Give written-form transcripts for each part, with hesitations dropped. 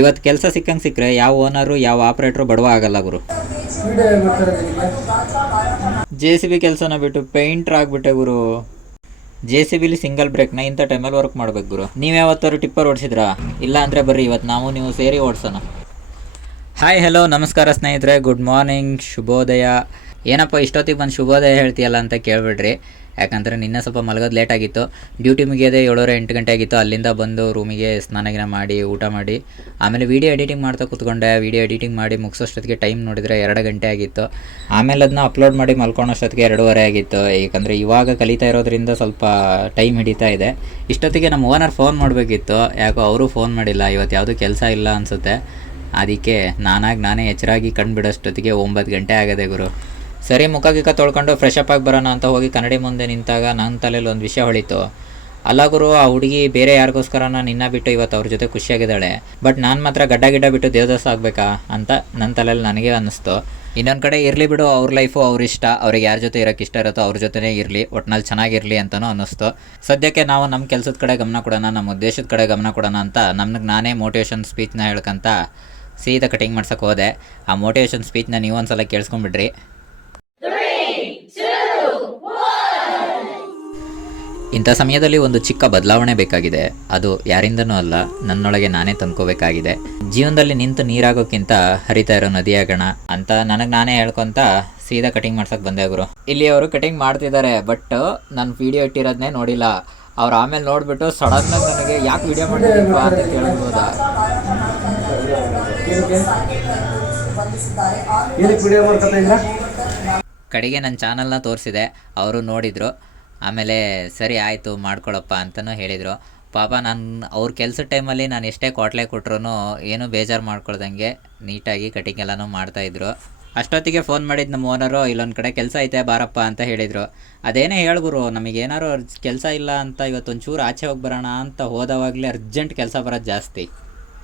ಇವತ್ತು ಕೆಲಸ ಸಿಕ್ಕಂಗೆ ಸಿಕ್ಕರೆ ಯಾವ ಓನರು ಯಾವ ಆಪ್ರೇಟ್ರು ಬಡವ ಆಗಲ್ಲ ಗುರು. JCB ಕೆಲಸನ ಬಿಟ್ಟು ಪೇಂಟ್ರ್ ಆಗಿಬಿಟ್ಟೆ ಗುರು. JCBಲಿ ಸಿಂಗಲ್ ಬ್ರೇಕ್ನ ಇಂಥ ಟೈಮಲ್ಲಿ ವರ್ಕ್ ಮಾಡ್ಬೇಕು ಗುರು. ನೀವು ಯಾವತ್ತಾದ್ರು ಟಿಪ್ಪರ್ ಓಡಿಸಿದ್ರಾ? ಇಲ್ಲ ಅಂದರೆ ಬರ್ರಿ ಇವತ್ತು ನಾವು ನೀವು ಸೇರಿ ಓಡಿಸೋಣ. ಹಾಯ್ ಹಲೋ ನಮಸ್ಕಾರ ಸ್ನೇಹಿತರೆ, ಗುಡ್ ಮಾರ್ನಿಂಗ್, ಶುಭೋದಯ. ಏನಪ್ಪ ಇಷ್ಟೊತ್ತಿಗೆ ಬಂದು ಶುಭೋದಯ ಹೇಳ್ತೀಯಲ್ಲ ಅಂತ ಕೇಳಿಬಿಡ್ರಿ. ಯಾಕಂದರೆ ನಿನ್ನೆ ಸ್ವಲ್ಪ ಮಲಗೋದು ಲೇಟ್ ಆಗಿತ್ತು. ಡ್ಯೂಟಿ ಮುಗಿಯೋದೆ 7:08 ಗಂಟೆ ಆಗಿತ್ತು. ಅಲ್ಲಿಂದ ಬಂದು ರೂಮಿಗೆ ಸ್ನಾನ ಮಾಡಿ ಊಟ ಮಾಡಿ ಆಮೇಲೆ ವೀಡಿಯೋ ಎಡಿಟಿಂಗ್ ಮಾಡ್ತಾ ಕೂತ್ಕೊಂಡೆ. ವೀಡಿಯೋ ಎಡಿಟಿಂಗ್ ಮಾಡಿ ಮುಗಿಸೋಷ್ಟೊತ್ತಿಗೆ ಟೈಮ್ ನೋಡಿದರೆ 2 ಗಂಟೆ ಆಗಿತ್ತು. ಆಮೇಲೆ ಅದನ್ನ ಅಪ್ಲೋಡ್ ಮಾಡಿ ಮಲ್ಕೊಳೋಷ್ಟೊತ್ತಿಗೆ 2:30 ಆಗಿತ್ತು. ಏಕೆಂದರೆ ಇವಾಗ ಕಲಿತಾ ಇರೋದ್ರಿಂದ ಸ್ವಲ್ಪ ಟೈಮ್ ಹಿಡಿತಾ ಇದೆ. ಇಷ್ಟೊತ್ತಿಗೆ ನಮ್ಮ ಓನರ್ ಫೋನ್ ಮಾಡಬೇಕಿತ್ತು, ಯಾಕೋ ಅವರು ಫೋನ್ ಮಾಡಿಲ್ಲ. ಇವತ್ತು ಯಾವುದೂ ಕೆಲಸ ಇಲ್ಲ ಅನಿಸುತ್ತೆ. ಅದಕ್ಕೆ ನಾನೇ ಎಚ್ಚರಾಗಿ ಕಂಡುಬಿಡೋಷ್ಟೊತ್ತಿಗೆ 9 ಗಂಟೆ ಆಗದೆ ಗುರು. ಸರಿ ಮುಖ ಗಿಕ್ಕ ತೊಳ್ಕೊಂಡು ಫ್ರೆಶ್ ಅಪ್ ಆಗಿ ಬರೋಣ ಅಂತ ಹೋಗಿ ಕನ್ನಡಿ ಮುಂದೆ ನಿಂತಾಗ ನನ್ನ ತಲೆಯಲ್ಲಿ ಒಂದು ವಿಷಯ ಹೊಳಿತು. ಅಲ್ಲ ಗುರು, ಆ ಹುಡುಗಿ ಬೇರೆ ಯಾರಿಗೋಸ್ಕರನ ನಿನ್ನ ಬಿಟ್ಟು ಇವತ್ತು ಅವ್ರ ಜೊತೆ ಖುಷಿಯಾಗಿದ್ದಾಳೆ. ಬಟ್ ನಾನು ಮಾತ್ರ ಗಡ್ಡ ಬಿಟ್ಟು ದೇವದಾಸ ಆಗಬೇಕಾ ಅಂತ ನನ್ನ ತಲೆಯಲ್ಲಿ ನನಗೆ ಅನ್ನಿಸ್ತು. ಇನ್ನೊಂದು ಕಡೆ ಇರಲಿ ಬಿಡು, ಅವ್ರ ಲೈಫು ಅವ್ರ ಇಷ್ಟ, ಅವ್ರಿಗೆ ಯಾರ ಜೊತೆ ಇರೋಕ್ಕೆ ಇಷ್ಟ ಇರುತ್ತೋ ಅವ್ರ ಜೊತೆನೇ ಇರಲಿ, ಒಟ್ನಲ್ಲಿ ಚೆನ್ನಾಗಿರಲಿ ಅಂತಲೂ ಅನ್ನಿಸ್ತು. ಸದ್ಯಕ್ಕೆ ನಾವು ನಮ್ಮ ಕೆಲಸದ ಕಡೆ ಗಮನ ಕೊಡೋಣ, ನಮ್ಮ ಉದ್ದೇಶದ ಕಡೆ ಗಮನ ಕೊಡೋಣ ಅಂತ ನಮ್ಗೆ ನಾನೇ ಮೋಟಿವೇಶನ್ ಸ್ಪೀಚ್ನ ಹೇಳ್ಕಂತ ಸೀದಾ ಕಟಿಂಗ್ ಮಾಡ್ಸೋಕೆ ಹೋದೆ. ಆ ಮೋಟಿವೇಶನ್ ಸ್ಪೀಚ್ನ ನೀವು ಒಂದು ಸಲ ಕೇಳಿಸ್ಕೊಂಡ್ಬಿಡ್ರಿ. ಇಂಥ ಸಮಯದಲ್ಲಿ ಒಂದು ಚಿಕ್ಕ ಬದಲಾವಣೆ ಬೇಕಾಗಿದೆ. ಅದು ಯಾರಿಂದನೂ ಅಲ್ಲ, ನನ್ನೊಳಗೆ ನಾನೇ ತಂದ್ಕೋಬೇಕಾಗಿದೆ. ಜೀವನದಲ್ಲಿ ನಿಂತು ನೀರಾಗೋಕ್ಕಿಂತ ಹರಿತಾ ಇರೋ ನದಿಯಾಗೋಣ ಅಂತ ನನಗೆ ನಾನೇ ಹೇಳ್ಕೊತ ಸೀದಾ ಕಟಿಂಗ್ ಮಾಡ್ಸೋಕೆ ಬಂದೆ ಗುರು. ಇಲ್ಲಿ ಅವರು ಕಟಿಂಗ್ ಮಾಡ್ತಿದ್ದಾರೆ, ಬಟ್ ನಾನು ವೀಡಿಯೋ ಇಟ್ಟಿರೋದನ್ನೇ ನೋಡಿಲ್ಲ. ಅವ್ರು ಆಮೇಲೆ ನೋಡಿಬಿಟ್ಟು ಸಡನ್ನಾಗಿ ನನಗೆ ಯಾಕೆ ವೀಡಿಯೋ ಮಾಡಿದ್ರಪ್ಪ ಅಂತ ಕೇಳ್ಬೋದಾ. ಕಡೆಗೆ ನನ್ನ ಚಾನಲ್ನ ತೋರಿಸಿದೆ, ಅವರು ನೋಡಿದರು. ಆಮೇಲೆ ಸರಿ ಆಯಿತು ಮಾಡ್ಕೊಳಪ್ಪ ಅಂತಲೂ ಹೇಳಿದರು. ಪಾಪ ನಾನು ಅವ್ರ ಕೆಲಸದ ಟೈಮಲ್ಲಿ ನಾನು ಎಷ್ಟೇ ಕ್ವಾಟ್ಲೆ ಕೊಟ್ರೂ ಏನೂ ಬೇಜಾರು ಮಾಡ್ಕೊಳ್ದಂಗೆ ನೀಟಾಗಿ ಕಟಿಂಗ್ ಎಲ್ಲನೂ ಮಾಡ್ತಾಯಿದ್ರು. ಅಷ್ಟೊತ್ತಿಗೆ ಫೋನ್ ಮಾಡಿದ್ದು ನಮ್ಮ ಓನರು, ಇಲ್ಲೊಂದು ಕಡೆ ಕೆಲಸ ಐತೆ ಬಾರಪ್ಪ ಅಂತ ಹೇಳಿದರು. ಅದೇನೇ ಹೇಳ್ಗುರು, ನಮಗೇನಾರು ಕೆಲಸ ಇಲ್ಲ ಅಂತ ಇವತ್ತೊಂಚೂರು ಆಚೆ ಹೋಗಿ ಬರೋಣ ಅಂತ ಹೋದವಾಗಲೇ ಅರ್ಜೆಂಟ್ ಕೆಲಸ ಬರೋದು ಜಾಸ್ತಿ.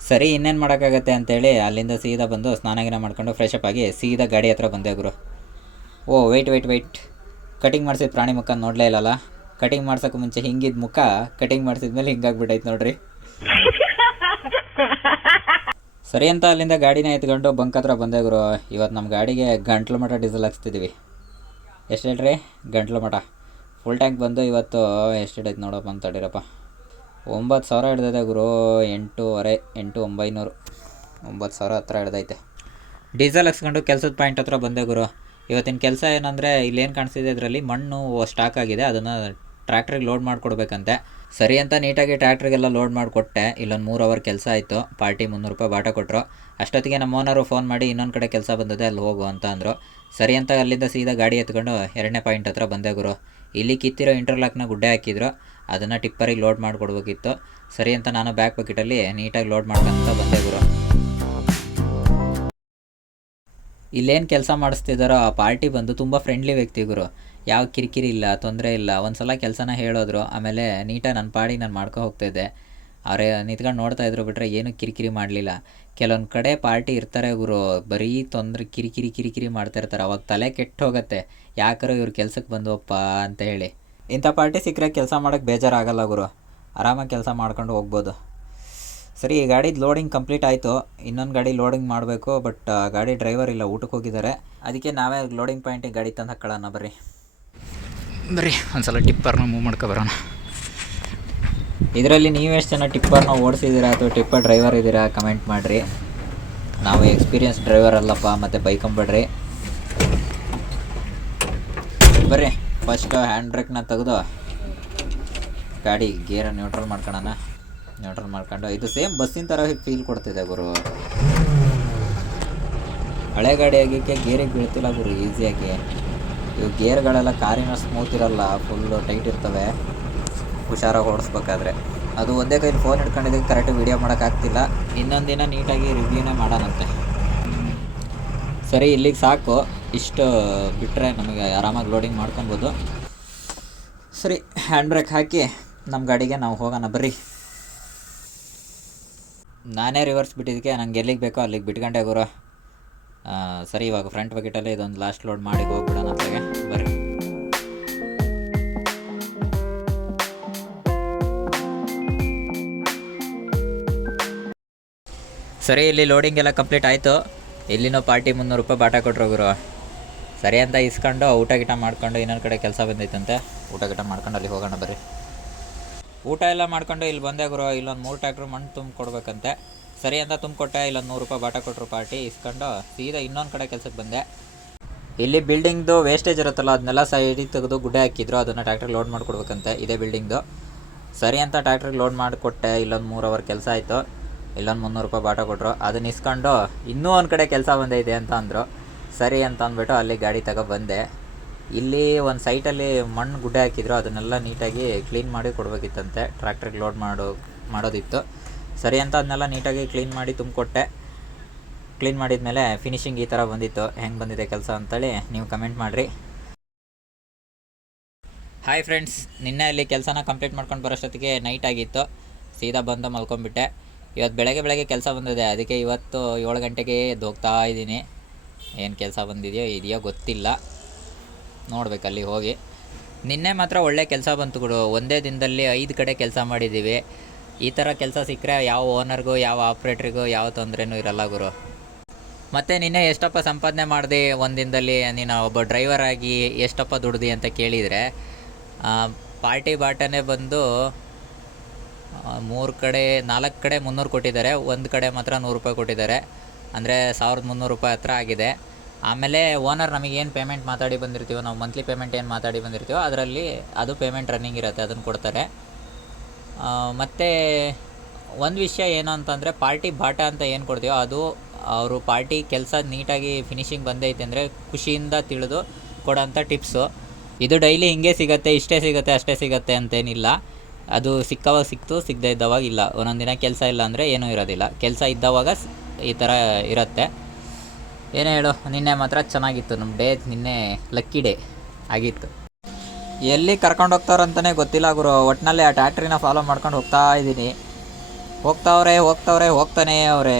ಸರಿ ಇನ್ನೇನು ಮಾಡೋಕ್ಕಾಗತ್ತೆ ಅಂತೇಳಿ ಅಲ್ಲಿಂದ ಸೀದಾ ಬಂದು ಸ್ನಾನ ಮಾಡ್ಕೊಂಡು ಫ್ರೆಶ್ ಅಪ್ ಆಗಿ ಸೀದಾ ಗಾಡಿ ಹತ್ರ ಬಂದೆ ಗುರು. ಓ ವೆಯ್ಟ್, ಕಟಿಂಗ್ ಮಾಡಿಸಿದ ಪ್ರಾಣಿ ಮುಖ ನೋಡಲೇ ಇಲ್ಲಲ್ಲ. ಕಟಿಂಗ್ ಮಾಡ್ಸೋಕೆ ಮುಂಚೆ ಹಿಂಗಿದ್ದು ಮುಖ ಕಟಿಂಗ್ ಮಾಡಿಸಿದ್ಮೇಲೆ ಹಿಂಗಾಗ್ಬಿಟ್ಟೈತೆ ನೋಡ್ರಿ. ಸರಿ ಅಂತ ಅಲ್ಲಿಂದ ಗಾಡಿನ ಎತ್ಕೊಂಡು ಬಂಕ್ ಹತ್ರ ಬಂದೆ ಗುರು. ಇವತ್ತು ನಮ್ಮ ಗಾಡಿಗೆ ಗಂಟ್ಲು ಮಠ ಡೀಸೆಲ್ ಹಾಕ್ಸ್ತಿದ್ದೀವಿ. ಎಷ್ಟು ಹೇಳ್ರಿ? ಗಂಟ್ಲು ಮಠ ಫುಲ್ ಟ್ಯಾಂಕ್ ಬಂದು ಇವತ್ತು ಎಷ್ಟು ಹಿಡೈತೆ ನೋಡಪ್ಪ ಅಂತ ತಡೀರಪ್ಪ. 9,000 ಹಿಡ್ದೈತೆ ಗುರು. 8,900 9,000 ಹತ್ರ ಹಿಡ್ದೈತೆ. ಡೀಸೆಲ್ ಹಾಕ್ಸ್ಕೊಂಡು ಕೆಲಸದ ಪಾಯಿಂಟ್ ಹತ್ರ ಬಂದೆ ಗುರು. ಇವತ್ತಿನ ಕೆಲಸ ಏನಂದರೆ ಇಲ್ಲೇನು ಕಾಣಿಸ್ತಿದೆ, ಇದರಲ್ಲಿ ಮಣ್ಣು ಸ್ಟಾಕ್ ಆಗಿದೆ, ಅದನ್ನು ಟ್ರ್ಯಾಕ್ಟ್ರಿಗೆ ಲೋಡ್ ಮಾಡಿಕೊಡ್ಬೇಕಂತೆ. ಸರಿ ಅಂತ ನೀಟಾಗಿ ಟ್ರ್ಯಾಕ್ಟ್ರಿಗೆಲ್ಲ ಲೋಡ್ ಮಾಡಿಕೊಟ್ಟೆ. ಇಲ್ಲೊಂದು 3 ಅವರ್ ಕೆಲಸ ಆಯಿತು. ಪಾರ್ಟಿ 300 ರೂಪಾಯಿ ಬಾಟ ಕೊಟ್ಟರು. ಅಷ್ಟೊತ್ತಿಗೆ ನಮ್ಮ ಓನರು ಫೋನ್ ಮಾಡಿ ಇನ್ನೊಂದು ಕಡೆ ಕೆಲಸ ಬಂದಿದೆ, ಅಲ್ಲಿ ಹೋಗು ಅಂತ ಅಂದರು. ಸರಿ ಅಂತ ಅಲ್ಲಿಂದ ಸೀದಾ ಗಾಡಿ ಎತ್ಕೊಂಡು 2ನೇ ಪಾಯಿಂಟ್ ಹತ್ರ ಬಂದೆ ಗುರು. ಇಲ್ಲಿ ಕಿತ್ತಿರೋ ಇಂಟರ್ಲಾಕ್ನ ಗುಡ್ಡೆ ಹಾಕಿದ್ರು, ಅದನ್ನು ಟಿಪ್ಪರಿಗೆ ಲೋಡ್ ಮಾಡಿಕೊಡ್ಬೇಕಿತ್ತು. ಸರಿ ಅಂತ ನಾನು ಬ್ಯಾಕ್ ಬಕೆಟಲ್ಲಿ ನೀಟಾಗಿ ಲೋಡ್ ಮಾಡ್ಕೊಂತ ಬಂದೆ ಗುರು. ಇಲ್ಲೇನು ಕೆಲಸ ಮಾಡಿಸ್ತಿದ್ದಾರೋ ಆ ಪಾರ್ಟಿ ಬಂದು ತುಂಬ ಫ್ರೆಂಡ್ಲಿ ವ್ಯಕ್ತಿ ಗುರು. ಯಾವ ಕಿರಿಕಿರಿ ಇಲ್ಲ, ತೊಂದರೆ ಇಲ್ಲ. ಒಂದು ಸಲ ಕೆಲಸನ ಹೇಳಿದ್ರು, ಆಮೇಲೆ ನೀಟಾಗಿ ನನ್ನ ಪಾಡಿಗೆ ನಾನು ಮಾಡ್ಕೊ ಹೋಗ್ತಾಯಿದ್ದೆ. ಅವರೇ ನಿಂತ್ಕೊಂಡು ನೋಡ್ತಾಯಿದ್ರು ಬಿಟ್ಟರೆ ಏನೂ ಕಿರಿಕಿರಿ ಮಾಡಲಿಲ್ಲ. ಕೆಲವೊಂದು ಕಡೆ ಪಾರ್ಟಿ ಇರ್ತಾರೆ ಗುರು, ಬರೀ ತೊಂದರೆ ಕಿರಿಕಿರಿ ಮಾಡ್ತಾಯಿರ್ತಾರೆ. ಅವಾಗ ತಲೆ ಕೆಟ್ಟು ಹೋಗುತ್ತೆ, ಯಾಕರೋ ಇವ್ರು ಕೆಲ್ಸಕ್ಕೆ ಬಂದವಪ್ಪ ಅಂತ ಹೇಳಿ. ಇಂಥ ಪಾರ್ಟಿ ಸಿಕ್ಕರೆ ಕೆಲಸ ಮಾಡೋಕ್ಕೆ ಬೇಜಾರಾಗಲ್ಲ ಗುರು, ಆರಾಮಾಗಿ ಕೆಲಸ ಮಾಡ್ಕೊಂಡು ಹೋಗ್ಬೋದು. ಸರಿ, ಈ ಗಾಡಿದು ಲೋಡಿಂಗ್ ಕಂಪ್ಲೀಟ್ ಆಯಿತು. ಇನ್ನೊಂದು ಗಾಡಿ ಲೋಡಿಂಗ್ ಮಾಡಬೇಕು, ಬಟ್ ಗಾಡಿ ಡ್ರೈವರ್ ಇಲ್ಲ, ಊಟಕ್ಕೆ ಹೋಗಿದ್ದಾರೆ. ಅದಕ್ಕೆ ನಾವೇ ಲೋಡಿಂಗ್ ಪಾಯಿಂಟಿಗೆ ಗಾಡಿ ತಂದು ಹಾಕೊಳ್ಳೋಣ. ಬರ್ರಿ ಒಂದು ಸಲ ಟಿಪ್ಪರ್ನ ಮೂವ್ ಮಾಡ್ಕೊಬರೋಣ. ಇದರಲ್ಲಿ ನೀವು ಎಷ್ಟು ಜನ ಟಿಪ್ಪರ್ನ ಓಡಿಸಿದ್ದೀರಾ ಅಥವಾ ಟಿಪ್ಪರ್ ಡ್ರೈವರ್ ಇದ್ದೀರಾ ಕಮೆಂಟ್ ಮಾಡಿರಿ. ನಾವು ಎಕ್ಸ್ಪೀರಿಯನ್ಸ್ ಡ್ರೈವರ್ ಅಲ್ಲಪ್ಪ, ಮತ್ತು ಬೈಕೊಂಬೇಡ್ರಿ. ಬರ್ರಿ ಫಸ್ಟು ಹ್ಯಾಂಡ್ ಬ್ರೇಕ್ನ ತೆಗೆದು ಗಾಡಿ ಗೇರ್ ನ್ಯೂಟ್ರಲ್ ಮಾಡ್ಕೊಳ್ಳೋಣ. ನ್ಯೂಟ್ರಲ್ ಮಾಡ್ಕೊಂಡು ಇದು ಸೇಮ್ ಬಸ್ಸಿನ ಥರ ಫೀಲ್ ಕೊಡ್ತಿದೆ ಗುರು. ಹಳೆ ಗಾಡಿ ಆಗಿಕ್ಕೆ ಗೇರಿಗೆ ಬೀಳ್ತಿಲ್ಲ ಗುರು ಈಸಿಯಾಗಿ. ಇವು ಗೇರ್ಗಳೆಲ್ಲ ಕಾರಿನ ಸ್ಮೂತ್ ಇರಲ್ಲ, ಫುಲ್ಲು ಟೈಟ್ ಇರ್ತವೆ ಹುಷಾರಾಗಿ ಓಡಿಸ್ಬೇಕಾದ್ರೆ. ಅದು ಒಂದೇ ಕೈಲಿ ಫೋನ್ ಹಿಡ್ಕೊಂಡಿದ್ದಕ್ಕೆ ಕರೆಕ್ಟಾಗಿ ವೀಡಿಯೋ ಮಾಡೋಕ್ಕಾಗ್ತಿಲ್ಲ. ಇನ್ನೊಂದು ದಿನ ನೀಟಾಗಿ ರಿವ್ಯೂನೇ ಮಾಡೋಣಂತೆ. ಸರಿ, ಇಲ್ಲಿಗೆ ಸಾಕು. ಇಷ್ಟು ಬಿಟ್ಟರೆ ನಮಗೆ ಆರಾಮಾಗಿ ಲೋಡಿಂಗ್ ಮಾಡ್ಕೊಬೋದು. ಸರಿ, ಹ್ಯಾಂಡ್ ಬ್ರೇಕ್ ಹಾಕಿ ನಮ್ಮ ಗಾಡಿಗೆ ನಾವು ಹೋಗೋಣ ಬರ್ರಿ. ನಾನೇ ರಿವರ್ಸ್ ಬಿಟ್ಟಿದ್ದಕ್ಕೆ ನಂಗೆ ಎಲ್ಲಿಗೆ ಬೇಕೋ ಅಲ್ಲಿಗೆ ಬಿಟ್ಕೊಂಡೆ ಗುರು. ಸರಿ, ಇವಾಗ ಫ್ರಂಟ್ ಬಕೆಟಲ್ಲೇ ಇದೊಂದು ಲಾಸ್ಟ್ ಲೋಡ್ ಮಾಡಿ ಹೋಗ್ಬಿಡೋಣ ಅಲ್ಲಿಗೆ ಬರ್ರಿ. ಸರಿ, ಇಲ್ಲಿ ಲೋಡಿಂಗ್ ಎಲ್ಲ ಕಂಪ್ಲೀಟ್ ಆಯಿತು. ಇಲ್ಲಿನೂ ಪಾರ್ಟಿ 300 ರೂಪಾಯಿ ಬಾಟ ಕೊಟ್ಟರು ಗುರು. ಸರಿ ಅಂತ ಇಸ್ಕೊಂಡು ಊಟ ಗಿಟ ಮಾಡ್ಕೊಂಡು ಇನ್ನೊಂದು ಕಡೆ ಕೆಲಸ ಬಂದೈತಂತೆ, ಊಟ ಗಿಟ ಮಾಡ್ಕೊಂಡು ಅಲ್ಲಿ ಹೋಗೋಣ ಬರ್ರಿ. ಊಟ ಎಲ್ಲ ಮಾಡ್ಕೊಂಡು ಇಲ್ಲಿ ಬಂದೆ ಗುರು. ಇಲ್ಲೊಂದು 3 ಟ್ರ್ಯಾಕ್ಟ್ರ್ ಮಣ್ಣು ತುಂಬಿಕೊಡ್ಬೇಕಂತೆ. ಸರಿ ಅಂತ ತುಂಬಿಕೊಟ್ಟೆ. ಇಲ್ಲೊಂದು 100 ರೂಪಾಯಿ ಬಾಟ ಕೊಟ್ಟರು ಪಾರ್ಟಿ ಇಸ್ಕೊಂಡು ಸೀದಾ ಇನ್ನೊಂದು ಕಡೆ ಕೆಲಸಕ್ಕೆ ಬಂದೆ. ಇಲ್ಲಿ ಬಿಲ್ಡಿಂಗ್ದು ವೇಸ್ಟೇಜ್ ಇರುತ್ತಲ್ಲ ಅದನ್ನೆಲ್ಲ ಸೈಡಿಗೆ ತೆಗೆದು ಗುಡ್ಡೆ ಹಾಕಿದ್ರು, ಅದನ್ನು ಟ್ರ್ಯಾಕ್ಟ್ರಿಗೆ ಲೋಡ್ ಮಾಡಿಕೊಡ್ಬೇಕಂತೆ ಇದೇ ಬಿಲ್ಡಿಂಗ್ದು. ಸರಿ ಅಂತ ಟ್ರ್ಯಾಕ್ಟ್ರಿಗೆ ಲೋಡ್ ಮಾಡಿಕೊಟ್ಟೆ. ಇಲ್ಲೊಂದು 3 ಅವರ್ ಕೆಲಸ ಆಯಿತು. ಇಲ್ಲೊಂದು 300 ರೂಪಾಯಿ ಬಾಟ ಕೊಟ್ಟರು. ಅದನ್ನ ಇಸ್ಕೊಂಡು ಇನ್ನೂ ಒಂದು ಕಡೆ ಕೆಲಸ ಬಂದೈತೆ ಅಂತ ಅಂದರು. ಸರಿ ಅಂತ ಅಂದ್ಬಿಟ್ಟು ಅಲ್ಲಿ ಗಾಡಿ ಬಂದೆ. ಇಲ್ಲಿ ಒಂದು ಸೈಟಲ್ಲಿ ಮಣ್ಣು ಗುಡ್ಡೆ ಹಾಕಿದ್ರು, ಅದನ್ನೆಲ್ಲ ನೀಟಾಗಿ ಕ್ಲೀನ್ ಮಾಡಿ ಕೊಡಬೇಕಿತ್ತಂತೆ, ಟ್ರ್ಯಾಕ್ಟ್ರಿಗೆ ಲೋಡ್ ಮಾಡೋದಿತ್ತು. ಸರಿ ಅಂತ ಅದನ್ನೆಲ್ಲ ನೀಟಾಗಿ ಕ್ಲೀನ್ ಮಾಡಿ ತುಂಬಿಕೊಟ್ಟೆ. ಕ್ಲೀನ್ ಮಾಡಿದ್ಮೇಲೆ ಫಿನಿಶಿಂಗ್ ಈ ಥರ ಬಂದಿತ್ತು. ಹೆಂಗೆ ಬಂದಿದೆ ಕೆಲಸ ಅಂತೇಳಿ ನೀವು ಕಮೆಂಟ್ ಮಾಡಿರಿ. ಹಾಯ್ ಫ್ರೆಂಡ್ಸ್, ನಿನ್ನೆ ಅಲ್ಲಿ ಕೆಲಸನ ಕಂಪ್ಲೀಟ್ ಮಾಡ್ಕೊಂಡು ಬರೋಷ್ಟೊತ್ತಿಗೆ ನೈಟ್ ಆಗಿತ್ತು. ಸೀದಾ ಬಂದು ಮಲ್ಕೊಂಡ್ಬಿಟ್ಟೆ. ಇವತ್ತು ಬೆಳಗ್ಗೆ ಕೆಲಸ ಬಂದಿದೆ, ಅದಕ್ಕೆ ಇವತ್ತು 7 ಗಂಟೆಗೆ ಎದ್ದು ಹೋಗ್ತಾ ಇದ್ದೀನಿ. ಏನು ಕೆಲಸ ಇದೆಯೋ ಗೊತ್ತಿಲ್ಲ, ನೋಡ್ಬೇಕಲ್ಲಿ ಹೋಗಿ. ನಿನ್ನೆ ಮಾತ್ರ ಒಳ್ಳೆ ಕೆಲಸ ಬಂತು ಗುರು. ಒಂದೇ ದಿನದಲ್ಲಿ 5 ಕಡೆ ಕೆಲಸ ಮಾಡಿದ್ದೀವಿ. ಈ ಥರ ಕೆಲಸ ಸಿಕ್ಕರೆ ಯಾವ ಓನರ್ಗೂ ಯಾವ ಆಪ್ರೇಟ್ರಿಗೂ ಯಾವ ತೊಂದರೆನೂ ಇರಲ್ಲ ಗುರು. ಮತ್ತು ನಿನ್ನೆ ಎಷ್ಟಪ್ಪ ಸಂಪಾದನೆ ಮಾಡಿದೆ ಒಂದು ದಿನದಲ್ಲಿ, ನೀನು ಒಬ್ಬ ಡ್ರೈವರ್ ಆಗಿ ಎಷ್ಟಪ್ಪ ದುಡ್ದು ಅಂತ ಕೇಳಿದರೆ, ಪಾರ್ಟಿ ಬಾಟನೇ ಬಂದು 4 ಕಡೆ 300 ಕೊಟ್ಟಿದ್ದಾರೆ. ಒಂದು ಕಡೆ ಮಾತ್ರ 100 ರೂಪಾಯಿ ಕೊಟ್ಟಿದ್ದಾರೆ. ಅಂದರೆ 1300 ರೂಪಾಯಿ ಹತ್ರ ಆಗಿದೆ. ಆಮೇಲೆ ಓನರ್ ನಮಗೇನು ಪೇಮೆಂಟ್ ಮಾತಾಡಿ ಬಂದಿರ್ತೀವೋ, ನಾವು ಮಂತ್ಲಿ ಪೇಮೆಂಟ್ ಏನು ಮಾತಾಡಿ ಬಂದಿರ್ತೀವೋ ಅದರಲ್ಲಿ ಅದು ಪೇಮೆಂಟ್ ರನ್ನಿಂಗ್ ಇರುತ್ತೆ, ಅದನ್ನು ಕೊಡ್ತಾರೆ. ಮತ್ತು ಒಂದು ವಿಷಯ ಏನು ಅಂತಂದರೆ, ಪಾರ್ಟಿ ಬಾಟ ಅಂತ ಏನು ಕೊಡ್ತೀವೋ ಅದು ಅವರು ಪಾರ್ಟಿ ಕೆಲಸ ನೀಟಾಗಿ ಫಿನಿಶಿಂಗ್ ಬಂದೈತೆ ಅಂದರೆ ಖುಷಿಯಿಂದ ತಿಳಿದು ಕೊಡೋಂಥ ಟಿಪ್ಸು. ಇದು ಡೈಲಿ ಹಿಂಗೆ ಸಿಗುತ್ತೆ, ಇಷ್ಟೇ ಸಿಗುತ್ತೆ ಅಷ್ಟೇ ಸಿಗುತ್ತೆ ಅಂತೇನಿಲ್ಲ. ಅದು ಸಿಕ್ಕವಾಗ ಸಿಕ್ತು, ಸಿಗದೇ ಇದ್ದವಾಗ ಇಲ್ಲ. ಒಂದೊಂದು ದಿನ ಕೆಲಸ ಇಲ್ಲ ಅಂದರೆ ಏನೂ ಇರೋದಿಲ್ಲ, ಕೆಲಸ ಇದ್ದವಾಗ ಈ ಥರ ಇರುತ್ತೆ. ಏನೇ ಹೇಳು, ನಿನ್ನೆ ಮಾತ್ರ ಚೆನ್ನಾಗಿತ್ತು ನಮ್ಮ ಡೇ. ನಿನ್ನೆ ಲಕ್ಕಿ ಡೇ ಆಗಿತ್ತು. ಎಲ್ಲಿ ಕರ್ಕೊಂಡು ಹೋಗ್ತಾರಂತಲೇ ಗೊತ್ತಿಲ್ಲ ಗುರು. ಒಟ್ಟಿನಲ್ಲಿ ಆ ಟ್ಯಾಕ್ಟ್ರಿನ ಫಾಲೋ ಮಾಡ್ಕೊಂಡು ಹೋಗ್ತಾ ಇದ್ದೀನಿ. ಹೋಗ್ತಾನೆ ಅವರೇ,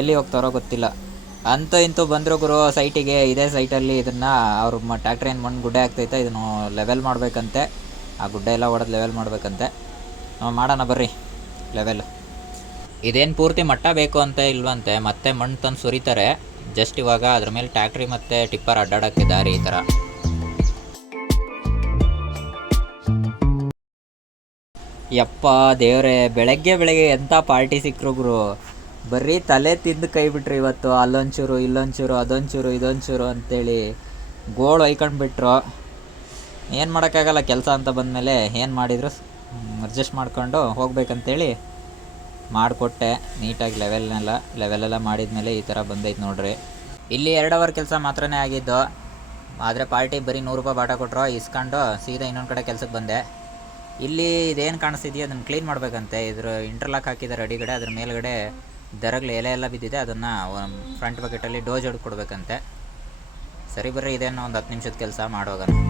ಎಲ್ಲಿ ಹೋಗ್ತಾರೋ ಗೊತ್ತಿಲ್ಲ. ಅಂತೂ ಇಂತೂ ಬಂದರು ಗುರು ಸೈಟಿಗೆ. ಇದೇ ಸೈಟಲ್ಲಿ ಇದನ್ನು ಅವ್ರ ಟ್ಯಾಕ್ಟ್ರಿ ಏನು ಮಣ್ಣು ಗುಡ್ಡೆ ಆಗ್ತೈತೆ, ಇದನ್ನು ಲೆವೆಲ್ ಮಾಡಬೇಕಂತೆ. ಆ ಗುಡ್ಡೆ ಎಲ್ಲ ಹೊಡೆದು ಲೆವೆಲ್ ಮಾಡಬೇಕಂತೆ. ನಾವು ಮಾಡೋಣ ಬರ್ರಿ ಲೆವೆಲ್. ಇದೇನು ಪೂರ್ತಿ ಮಟ್ಟ ಬೇಕು ಅಂತ ಇಲ್ವಂತೆ, ಮತ್ತೆ ಮಣ್ಣು ತಂದು ಸುರಿತಾರೆ ಜಸ್ಟ್ ಇವಾಗ. ಅದ್ರ ಮೇಲೆ ಟ್ಯಾಕ್ಟ್ರಿ ಮತ್ತು ಟಿಪ್ಪರ್ ಅಡ್ಡಾಡೋಕ್ಕೆ ದಾರಿ ಈ ಥರ. ಯಪ್ಪ ದೇವರೇ, ಬೆಳಗ್ಗೆ ಎಂಥ ಪಾರ್ಟಿ ಸಿಕ್ಕರು ಗುರು. ಬರೀ ತಲೆ ತಿಂದು ಕೈ ಬಿಟ್ರು ಇವತ್ತು. ಅಲ್ಲೊಂಚೂರು ಇಲ್ಲೊಂಚೂರು, ಅದೊಂಚೂರು ಇದೊಂಚೂರು ಅಂತೇಳಿ ಗೋಳು ಹೊಯ್ಕೊಂಡ್ಬಿಟ್ರು. ಏನು ಮಾಡೋಕ್ಕಾಗಲ್ಲ, ಕೆಲಸ ಅಂತ ಬಂದಮೇಲೆ ಏನು ಮಾಡಿದ್ರು ಅಡ್ಜಸ್ಟ್ ಮಾಡ್ಕೊಂಡು ಹೋಗ್ಬೇಕಂತೇಳಿ ಮಾಡಿಕೊಟ್ಟೆ. ನೀಟಾಗಿ ಲೆವೆಲೆಲ್ಲ ಮಾಡಿದ್ಮೇಲೆ ಈ ಥರ ಬಂದೈತೆ ನೋಡ್ರಿ. ಇಲ್ಲಿ 2 ಅವರ್ ಕೆಲಸ ಮಾತ್ರನೇ ಆಗಿದ್ದು, ಆದರೆ ಪಾರ್ಟಿ ಬರೀ 100 ರೂಪಾಯಿ ಬಾಟ ಕೊಟ್ಟರು. ಇಸ್ಕೊಂಡು ಸೀದಾ ಇನ್ನೊಂದು ಕಡೆ ಕೆಲಸಕ್ಕೆ ಬಂದೆ. ಇಲ್ಲಿ ಇದೇನು ಕಾಣಿಸ್ತಿದೆಯೋ ಅದನ್ನು ಕ್ಲೀನ್ ಮಾಡಬೇಕಂತೆ. ಇದ್ರ ಇಂಟರ್ಲಾಕ್ ಹಾಕಿದ್ದಾರೆ ಅಡಿಗಡೆ, ಅದ್ರ ಮೇಲ್ಗಡೆ ದರಗಳು ಎಲೆ ಎಲ್ಲ ಬಿದ್ದಿದೆ, ಅದನ್ನು ಫ್ರಂಟ್ ಬಕೆಟಲ್ಲಿ ಡೋಸ್ ಹೊಡೆದು ಕೊಡಬೇಕಂತೆ. ಸರಿ ಬರ್ರಿ, ಇದೇನು ಒಂದು 10 ನಿಮಿಷದ ಕೆಲಸ ಮಾಡೋಗೋಣ.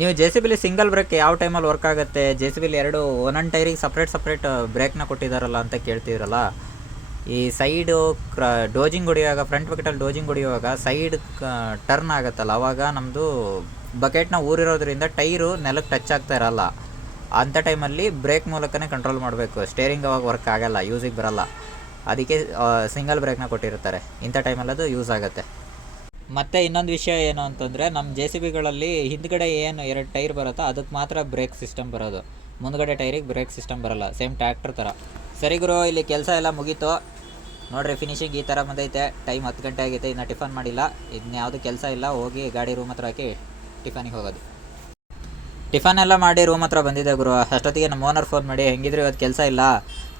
ನೀವು JCBಲಿ ಸಿಂಗಲ್ ಬ್ರೇಕ್ ಯಾವ ಟೈಮಲ್ಲಿ ವರ್ಕ್ ಆಗುತ್ತೆ, JCBಲಿ ಒಂದೊಂದು ಟೈರಿಗೆ ಸಪ್ರೇಟ್ ಬ್ರೇಕ್ನ ಕೊಟ್ಟಿದ್ದಾರಲ್ಲ ಅಂತ ಕೇಳ್ತಿದ್ರಲ್ಲ. ಈ ಸೈಡು ಡೋಜಿಂಗ್ ಹೊಡಿಯುವಾಗ, ಫ್ರಂಟ್ ಬಕೆಟಲ್ಲಿ ಡೋಜಿಂಗ್ ಹೊಡಿಯುವಾಗ ಸೈಡ್ ಟರ್ನ್ ಆಗುತ್ತಲ್ಲ, ಆವಾಗ ನಮ್ಮದು ಬಕೆಟ್ನ ಊರಿರೋದ್ರಿಂದ ಟೈರು ನೆಲಕ್ಕೆ ಟಚ್ ಆಗ್ತಾ ಇರಲ್ಲ. ಅಂಥ ಟೈಮಲ್ಲಿ ಬ್ರೇಕ್ ಮೂಲಕನೇ ಕಂಟ್ರೋಲ್ ಮಾಡಬೇಕು. ಸ್ಟೇರಿಂಗ್ ಅವಾಗ ವರ್ಕ್ ಆಗಲ್ಲ, ಯೂಸಿಗೆ ಬರಲ್ಲ. ಅದಕ್ಕೆ ಸಿಂಗಲ್ ಬ್ರೇಕ್ನ ಕೊಟ್ಟಿರ್ತಾರೆ. ಇಂಥ ಟೈಮಲ್ಲಿ ಅದು ಯೂಸ್ ಆಗುತ್ತೆ. ಮತ್ತು ಇನ್ನೊಂದು ವಿಷಯ ಏನು ಅಂತಂದರೆ, ನಮ್ಮ JCBಗಳಲ್ಲಿ ಹಿಂದ್ಗಡೆ ಏನು 2 ಟೈರ್ ಬರುತ್ತೋ ಅದಕ್ಕೆ ಮಾತ್ರ ಬ್ರೇಕ್ ಸಿಸ್ಟಮ್ ಬರೋದು, ಮುಂದ್ಗಡೆ ಟೈರಿಗೆ ಬ್ರೇಕ್ ಸಿಸ್ಟಮ್ ಬರೋಲ್ಲ. ಸೇಮ್ ಟ್ರ್ಯಾಕ್ಟರ್ ಥರ. ಸರಿ ಗುರು, ಇಲ್ಲಿ ಕೆಲಸ ಎಲ್ಲ ಮುಗೀತು ನೋಡಿರಿ. ಫಿನಿಶಿಂಗ್ ಈ ಥರ ಬಂದೈತೆ. ಟೈಮ್ 10 ಗಂಟೆ ಆಗೈತೆ, ಇನ್ನು ಟಿಫನ್ ಮಾಡಿಲ್ಲ. ಇನ್ಯಾವುದು ಕೆಲಸ ಇಲ್ಲ. ಹೋಗಿ ಗಾಡಿ ರೂಮ್ ಹತ್ರ ಹಾಕಿ ಟಿಫನಿಗೆ ಹೋಗೋದು. ಟಿಫನ್ ಎಲ್ಲ ಮಾಡಿ ರೂಮ್ ಹತ್ರ ಬಂದಿದ್ದೆ ಗುರು. ಅಷ್ಟೊತ್ತಿಗೆ ನಮ್ಮ ಓನರ್ ಫೋನ್ ಮಾಡಿ, ಹೆಂಗಿದ್ರು ಇವತ್ತು ಕೆಲಸ ಇಲ್ಲ,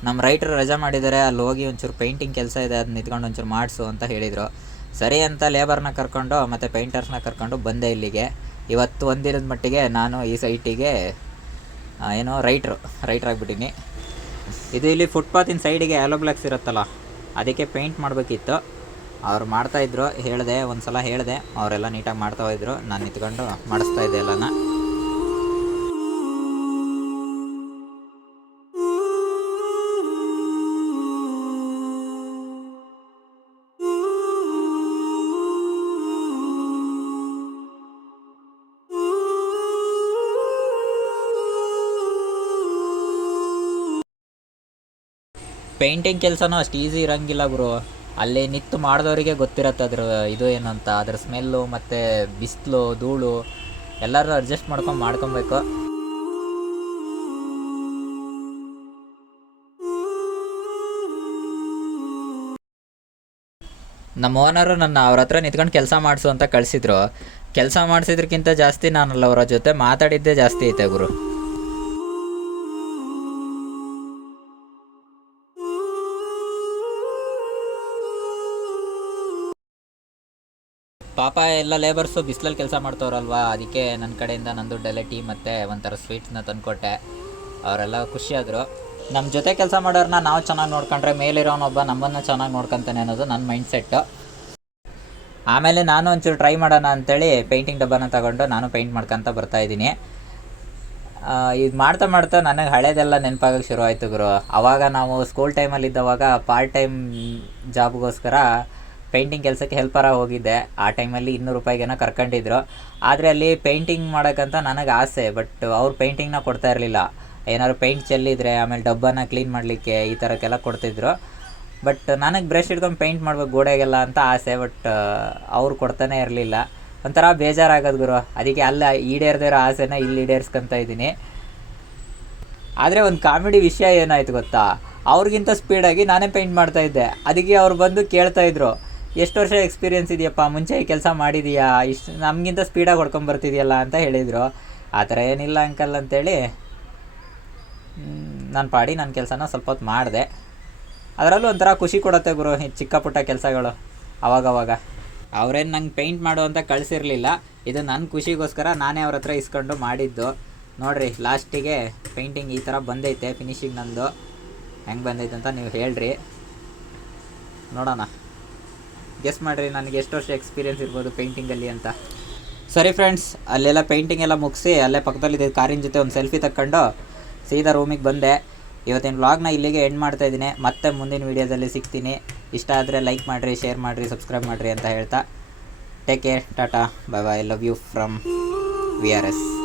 ನಮ್ಮ ರೈಟ್ರು ರಜಾ ಮಾಡಿದ್ದಾರೆ, ಅಲ್ಲಿ ಹೋಗಿ ಒಂಚೂರು ಪೇಂಟಿಂಗ್ ಕೆಲಸ ಇದೆ, ಅದು ನಿಂತ್ಕೊಂಡು ಒಂಚೂರು ಮಾಡಿಸು ಅಂತ ಹೇಳಿದರು. ಸರಿ ಅಂತ ಲೇಬರ್ನ ಕರ್ಕೊಂಡು ಮತ್ತು ಪೇಂಟರ್ಸ್ನ ಕರ್ಕೊಂಡು ಬಂದೆ ಇಲ್ಲಿಗೆ. ಇವತ್ತು ಒಂದಿನದ ಮಟ್ಟಿಗೆ ನಾನು ಈ ಸೈಟಿಗೆ ರೈಟ್ರ್ ಆಗಿಬಿಟ್ಟಿನಿ. ಇದು ಇಲ್ಲಿ ಫುಟ್ಪಾತಿನ ಸೈಡಿಗೆ ಆಲೋ ಬ್ಲಾಕ್ಸ್ ಇರುತ್ತಲ್ಲ, ಅದಕ್ಕೆ ಪೇಂಟ್ ಮಾಡಬೇಕಿತ್ತು. ಅವ್ರು ಮಾಡ್ತಾಯಿದ್ರು, ಹೇಳಿದೆ ಒಂದು ಸಲ ಹೇಳಿದೆ, ಅವರೆಲ್ಲ ನೀಟಾಗಿ ಮಾಡ್ತಾ ಹೋಯಿದ್ರು. ನಾನು ನಿಂತ್ಕೊಂಡು ಮಾಡಿಸ್ತಾ ಇದ್ದೆ ಎಲ್ಲನ. ಪೇಂಟಿಂಗ್ ಕೆಲಸನೂ ಅಷ್ಟು ಈಸಿ ಇರೋಂಗಿಲ್ಲ ಗುರು. ಅಲ್ಲಿ ನಿಂತು ಮಾಡಿದವರಿಗೆ ಗೊತ್ತಿರತ್ತೆ ಅದ್ರ ಇದು ಏನಂತ, ಅದ್ರ ಸ್ಮೆಲ್ಲು ಮತ್ತು ಬಿಸಿಲು ಧೂಳು ಎಲ್ಲರೂ ಅಡ್ಜಸ್ಟ್ ಮಾಡ್ಕೊಬೇಕು. ನಮ್ಮ ಓನರು ಅವ್ರ ಹತ್ರ ನಿಂತ್ಕೊಂಡು ಕೆಲಸ ಮಾಡಿಸು ಅಂತ ಕಳಿಸಿದ್ರು. ಕೆಲಸ ಮಾಡಿಸಿದ್ರಕ್ಕಿಂತ ಜಾಸ್ತಿ ನಾನಲ್ಲ ಅವರ ಜೊತೆ ಮಾತಾಡಿದ್ದೇ ಜಾಸ್ತಿ ಐತೆ ಗುರು. ಪಾಪ ಎಲ್ಲ ಲೇಬರ್ಸು ಬಿಸಿಲಲ್ಲಿ ಕೆಲಸ ಮಾಡ್ತವ್ರಲ್ವಾ, ಅದಕ್ಕೆ ನನ್ನ ಕಡೆಯಿಂದ ನನ್ನ ದುಡ್ಡೆಲ್ಲ ಟೀ ಮತ್ತು ಒಂಥರ ಸ್ವೀಟ್ಸ್ನ ತಂದುಕೊಟ್ಟೆ. ಅವರೆಲ್ಲ ಖುಷಿಯಾದರು. ನಮ್ಮ ಜೊತೆ ಕೆಲಸ ಮಾಡೋರನ್ನ ನಾವು ಚೆನ್ನಾಗಿ ನೋಡ್ಕೊಂಡ್ರೆ ಮೇಲಿರೋನೊಬ್ಬ ನಮ್ಮನ್ನು ಚೆನ್ನಾಗಿ ನೋಡ್ಕೊತಾನೆ ಅನ್ನೋದು ನನ್ನ ಮೈಂಡ್ಸೆಟ್ಟು. ಆಮೇಲೆ ನಾನು ಒಂಚೂರು ಟ್ರೈ ಮಾಡೋಣ ಅಂಥೇಳಿ ಪೇಂಟಿಂಗ್ ಡಬ್ಬನ ತಗೊಂಡು ನಾನು ಪೇಂಟ್ ಮಾಡ್ಕೊತ ಬರ್ತಾಯಿದ್ದೀನಿ. ಇದು ಮಾಡ್ತಾ ಮಾಡ್ತಾ ನನಗೆ ಹಳೇದೆಲ್ಲ ನೆನಪಾಗೋಕ್ಕೆ ಶುರು ಆಯಿತು ಗುರು. ಆವಾಗ ನಾವು ಸ್ಕೂಲ್ ಟೈಮಲ್ಲಿದ್ದವಾಗ ಪಾರ್ಟ್ ಟೈಮ್ ಜಾಬ್ಗೋಸ್ಕರ ಪೇಂಟಿಂಗ್ ಕೆಲಸಕ್ಕೆ ಹೆಲ್ಪರಾಗಿ ಹೋಗಿದ್ದೆ. ಆ ಟೈಮಲ್ಲಿ 200 ರೂಪಾಯಿಗೇನೋ ಕರ್ಕೊಂಡಿದ್ರು. ಆದರೆ ಅಲ್ಲಿ ಪೇಂಟಿಂಗ್ ಮಾಡೋಕ್ಕಂತ ನನಗೆ ಆಸೆ, ಬಟ್ ಅವ್ರು ಪೇಂಟಿಂಗ್ನ ಕೊಡ್ತಾ ಇರಲಿಲ್ಲ. ಏನಾದ್ರು ಪೇಂಟ್ ಚೆಲ್ಲಿದ್ರೆ ಆಮೇಲೆ ಡಬ್ಬನ ಕ್ಲೀನ್ ಮಾಡಲಿಕ್ಕೆ ಈ ಥರಕ್ಕೆಲ್ಲ ಕೊಡ್ತಿದ್ರು. ಬಟ್ ನನಗೆ ಬ್ರಷ್ ಹಿಡ್ಕೊಂಡು ಪೇಂಟ್ ಮಾಡ್ಬೇಕು ಗೋಡೆಗೆಲ್ಲ ಅಂತ ಆಸೆ, ಬಟ್ ಅವ್ರು ಕೊಡ್ತಾನೆ ಇರಲಿಲ್ಲ. ಒಂಥರ ಬೇಜಾರಾಗೋದು ಗುರು. ಅದಕ್ಕೆ ಅಲ್ಲ ಈಡೇರದೇ ಇರೋ ಆಸೆನ ಇಲ್ಲಿ ಈಡೇರಿಸ್ಕೊತಾ ಇದ್ದೀನಿ. ಆದರೆ ಒಂದು ಕಾಮಿಡಿ ವಿಷಯ ಏನಾಯ್ತು ಗೊತ್ತಾ, ಅವ್ರಿಗಿಂತ ಸ್ಪೀಡಾಗಿ ನಾನೇ ಪೇಂಟ್ ಮಾಡ್ತಾಯಿದ್ದೆ. ಅದಕ್ಕೆ ಅವ್ರು ಬಂದು ಕೇಳ್ತಾಯಿದ್ರು, ಎಷ್ಟು ವರ್ಷ ಎಕ್ಸ್ಪೀರಿಯೆನ್ಸ್ ಇದೆಯಪ್ಪ, ಮುಂಚೆ ಈ ಕೆಲಸ ಮಾಡಿದೀಯಾ, ಇಷ್ಟು ನಮಗಿಂತ ಸ್ಪೀಡಾಗಿ ಹೊಡ್ಕೊಂಬರ್ತಿದೆಯಲ್ಲ ಅಂತ ಹೇಳಿದರು. ಆ ಥರ ಏನಿಲ್ಲ ಅಂಕಲ್ ಅಂತೇಳಿ ನಾನು ನನ್ನ ಕೆಲಸನ ಸ್ವಲ್ಪ ಹೊತ್ತು ಮಾಡಿದೆ. ಅದರಲ್ಲೂ ಒಂಥರ ಖುಷಿ ಕೊಡುತ್ತೆ ಗುರು ಈ ಚಿಕ್ಕ ಪುಟ್ಟ ಕೆಲಸಗಳು ಅವಾಗವಾಗ. ಅವರೇನು ನಂಗೆ ಪೇಂಟ್ ಮಾಡು ಅಂತ ಕಳಿಸಿರಲಿಲ್ಲ, ಇದು ನನ್ನ ಖುಷಿಗೋಸ್ಕರ ನಾನೇ ಅವ್ರ ಹತ್ರ ಇಸ್ಕೊಂಡು ಮಾಡಿದ್ದು. ನೋಡಿರಿ ಲಾಸ್ಟಿಗೆ ಪೇಂಟಿಂಗ್ ಈ ಥರ ಬಂದೈತೆ. ಫಿನಿಶಿಂಗ್ ನಂದು ಹೆಂಗೆ ಬಂದೈತೆ ಅಂತ ನೀವು ಹೇಳ್ರಿ, ನೋಡೋಣ. ಗೆಸ್ ಮಾಡಿರಿ ನನಗೆ ಎಷ್ಟು ವರ್ಷ ಎಕ್ಸ್ಪೀರಿಯೆನ್ಸ್ ಇರ್ಬೋದು ಪೇಂಟಿಂಗಲ್ಲಿ ಅಂತ. ಸರಿ ಫ್ರೆಂಡ್ಸ್, ಅಲ್ಲೆಲ್ಲ ಪೇಂಟಿಂಗ್ ಎಲ್ಲ ಮುಗಿಸಿ ಅಲ್ಲೇ ಪಕ್ಕದಲ್ಲಿದ್ದ ಕಾರಿನ ಜೊತೆ ಒಂದು ಸೆಲ್ಫಿ ತಕ್ಕೊಂಡು ಸೀದಾ ರೂಮಿಗೆ ಬಂದೆ. ಇವತ್ತಿನ ವ್ಲಾಗ್ನ ಇಲ್ಲಿಗೆ ಎಂಡ್ ಮಾಡ್ತಾಯಿದ್ದೀನಿ. ಮತ್ತೆ ಮುಂದಿನ ವೀಡಿಯೋದಲ್ಲಿ ಸಿಗ್ತೀನಿ. ಇಷ್ಟ ಆದರೆ ಲೈಕ್ ಮಾಡಿರಿ, ಶೇರ್ ಮಾಡಿರಿ, ಸಬ್ಸ್ಕ್ರೈಬ್ ಮಾಡಿರಿ ಅಂತ ಹೇಳ್ತಾ take care, tata, bye bye, love you from VRS.